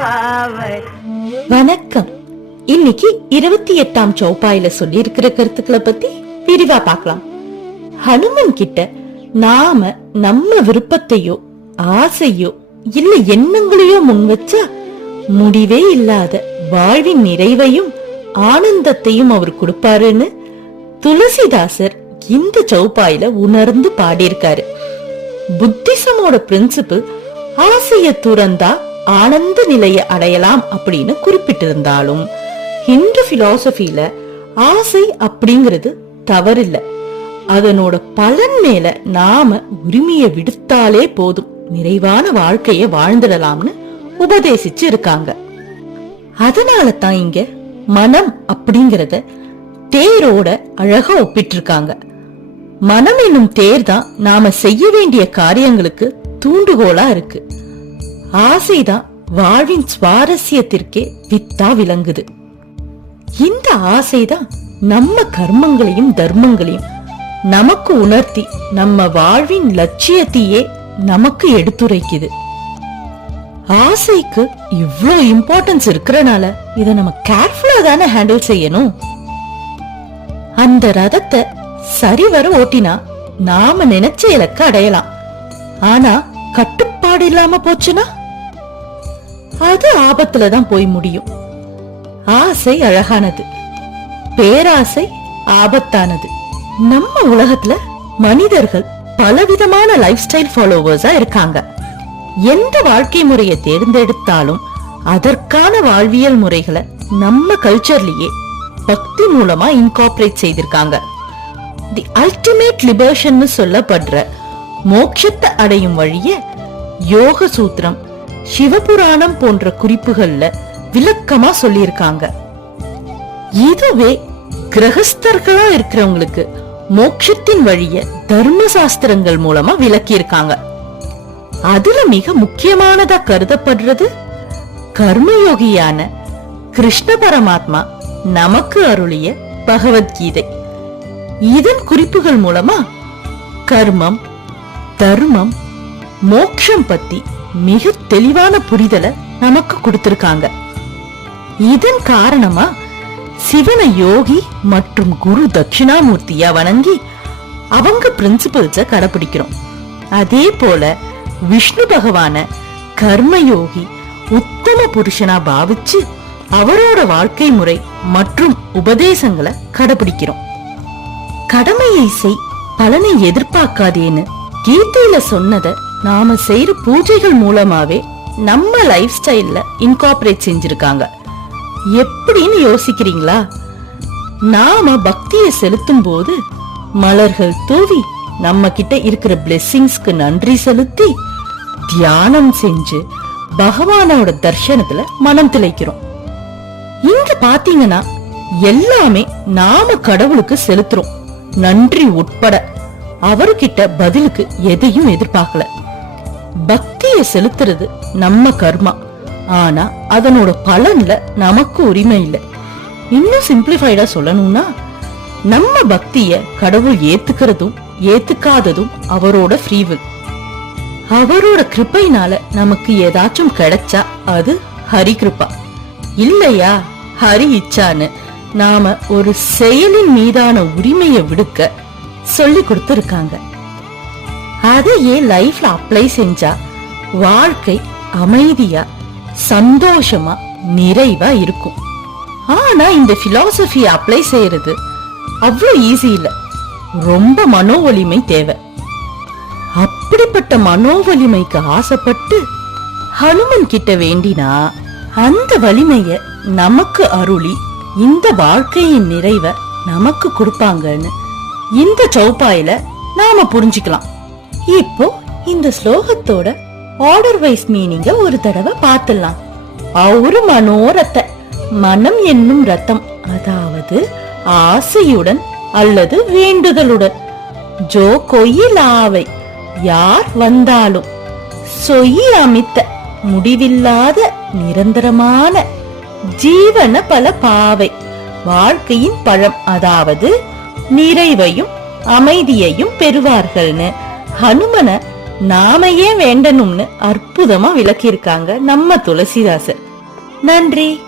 பாவை. வணக்கம். இன்னைக்கு 28ஆம் சௌப்பாயில சொல்லி இருக்கிற கருத்துக்களை பத்தி விரிவா பார்க்கலாம். ஹனுமன் கிட்ட நாம நம்ம விருப்பத்தையோ ஆசையோ இல்ல எண்ணங்களையோ முன் வச்சா முடிவே இல்லாத வாழ்வின் நிறைவையும் ஆனந்தத்தையும் அவர் கொடுப்பாருன்னு துளசிதாசர் இந்த சௌப்பாயில உணர்ந்து பாடியிருக்காரு. புத்திசமோட பிரின்சிபிள் ஆசைய துறந்தா ஆனந்த நிலையை அடையலாம் அப்படின்னு குறிப்பிட்டிருந்தாலும் ஹிந்து பிலாசபில ஆசை அப்படிங்கிறது தவறில்ல. அதனோட பலன் மேல நாம உரிமையை விடுத்தாலே போதும், நிறைவான வாழ்க்கைய வாழ்ந்துடலாம்னு உபதேசிச்சு இருக்காங்க. அதனால தான் இங்க மனம் அப்படிங்கறத தேரோட அழகா ஒப்பிட்டு இருக்காங்க. மனம் என்னும் தேர் தான் நாம செய்ய வேண்டிய காரியங்களுக்கு தூண்டுகோலா இருக்கு. ஆசைதான் வாழ்வின் சுவாரஸ்யத்திற்கே வித்தா விளங்குது. இந்த ஆசைதான் நம்ம கர்மங்களையும் தர்மங்களையும் நமக்கு உணர்த்தி நம்ம வாழ்வின் லட்சியத்தையே நமக்கு எடுத்துரைக்குது. ஆசைக்கு இவ்ளோ இம்பார்ட்டன்ஸ் இருக்கறனால இத நம்ம கேர்ஃபுல்லா தானே ஹேண்டில் செய்யணும். அந்த ரதத்தை சரிவர ஓட்டினா நாம நினைச்ச இலக்க அடையலாம். ஆனா கட்டுப்பாடு இல்லாம போச்சுன்னா அது ஆபத்துலதான் போய் முடியும். ஆசை அழகானது, பேராசை ஆபத்தானது. நம்ம உலகத்துல மனிதர்கள் பலவிதமான லைஃப் ஸ்டைல் ஃபாலோவர்ஸா இருக்காங்க. எந்த வாழ்க்கை முறையை தேர்ந்தெடுத்தாலும் அதற்கான வாழ்வியல் முறைகளை நம்ம கல்ச்சர்லயே பக்தி மூலமா இன்கார்பரேட் செய்திருக்காங்க. தி அல்டிமேட் லிபரேஷன் சொல்லப்படுற மோட்சத்தை அடையும் வழிய யோக சூத்திரம், சிவபுராணம் போன்ற குறிப்புகள்ல விளக்கமா சொல்லியிருக்காங்க. இதுவே கிரகஸ்தர்களா இருக்கிறவங்களுக்கு மோட்சத்தின் வழிய தர்ம சாஸ்திரங்கள் மூலமா விளக்கி இருக்காங்க. அதுல மிக முக்கியமானதா கருதப்படுறது கர்மயோகியான கிருஷ்ண பரமாத்மா நமக்கு அருளிய பகவத்கீதை. இதன் குறிப்புகள் மூலமா கர்மம், தர்மம், மோட்சம் பத்தி மிக தெளிவான புரிதலை நமக்கு கொடுத்திருக்காங்க. இதன் காரணமா சிவனை யோகி மற்றும் குரு தட்சிணாமூர்த்தியா வணங்கி அவங்க பிரின்சிபல்ஸ கடைபிடிக்கிறோம். அதே போல விஷ்ணு பகவான கர்மயோகி உத்தம புருஷனா பாவிச்சு அவரோட வாழ்க்கை முறை மற்றும் உபதேசங்களை கடைபிடிக்கிறோம். கடமையை செய், பலனை எதிர்பார்க்காதேன்னு கீதையில சொன்னத நாம செய்யற பூஜைகள் மூலமாவே நம்ம லைஃப் ஸ்டைல்ல இன்கார்பரேட் செஞ்சிருக்காங்க. எப்படின்னு யோசிக்கிறீங்களா? நாம பக்தியை செலுத்தும் போது மலர்கள் தூவி நம்ம கிட்ட இருக்கிற பிளெஸிங்ஸ்க்கு நன்றி செலுத்தி தியானம் செஞ்சு பகவானோட தர்சனத்துல மனம் திளைக்கிறோம். இங்க பாத்தீங்கன்னா எல்லாமே நாம கடவுளுக்கு செலுத்துறோம், நன்றி உட்பட. அவர்கிட்ட பதிலுக்கு எதையும் எதிர்பார்க்கல. பக்திய செலுத்துறது நம்ம கர்மா, ஆனா அதனோட பலன்ல நமக்கு உரிமை இல்லை. இன்னும் சிம்பிளிஃபைடா சொல்லணும்னா நம்ம பக்திய கடவுள் ஏத்துக்கிறதும் ஏத்துக்காததும் அவரோட ஃப்ரீவில். அவரோட கிருப்பையினால நமக்கு ஏதாச்சும் கிடைச்சா அது ஹரி கிருப்பா, இல்லையா ஹரி இச்சான்னு நாம ஒரு செயலின் மீதான உரிமையை விடுக்க சொல்லி கொடுத்திருக்காங்க. அதையே லைஃப்ல அப்ளை செஞ்சா வாழ்க்கை அமைதியா சந்தோஷமா நிறைவா இருக்கும். ஆனா இந்த பிலாசபி அப்ளை செய்யறது அவ்வளவு ஈஸி இல்ல, ரொம்ப மனோ வலிமை தேவை. அப்படிப்பட்ட மனோ வலிமைக்கு ஆசைப்பட்டு ஹனுமன் கிட்ட வேண்டினா அந்த வலிமைய நமக்கு அருளி இந்த வாழ்க்கையின் நிறைவை நமக்கு கொடுப்பாங்கன்னு இந்த சௌப்பாயில நாம புரிஞ்சுக்கலாம். இப்போ இந்த ஸ்லோகத்தோட ஆர்டர் வைஸ் மீனிங்க ஒரு தடவை பார்த்துடலாம். ஒரு மனோரத்த, மனம் என்னும் ரத்தம், அதாவது ஆசையுடன் அல்லது வேண்டுதலுடன். ஜோ கொயிலாவை, யார் வந்தாலும். சொயி அமித்த, முடிவில்லாத நிரந்தரமான. ஜீவன பல பாவை, வாழ்க்கையின் பழம், அதாவது நிறைவையும் அமைதியையும் பெறுவார்கள்னு ஹனுமன நாம ஏன் வேண்டணும்னு அற்புதமா விளக்கியிருக்காங்க நம்ம துளசிதாசர். நன்றி.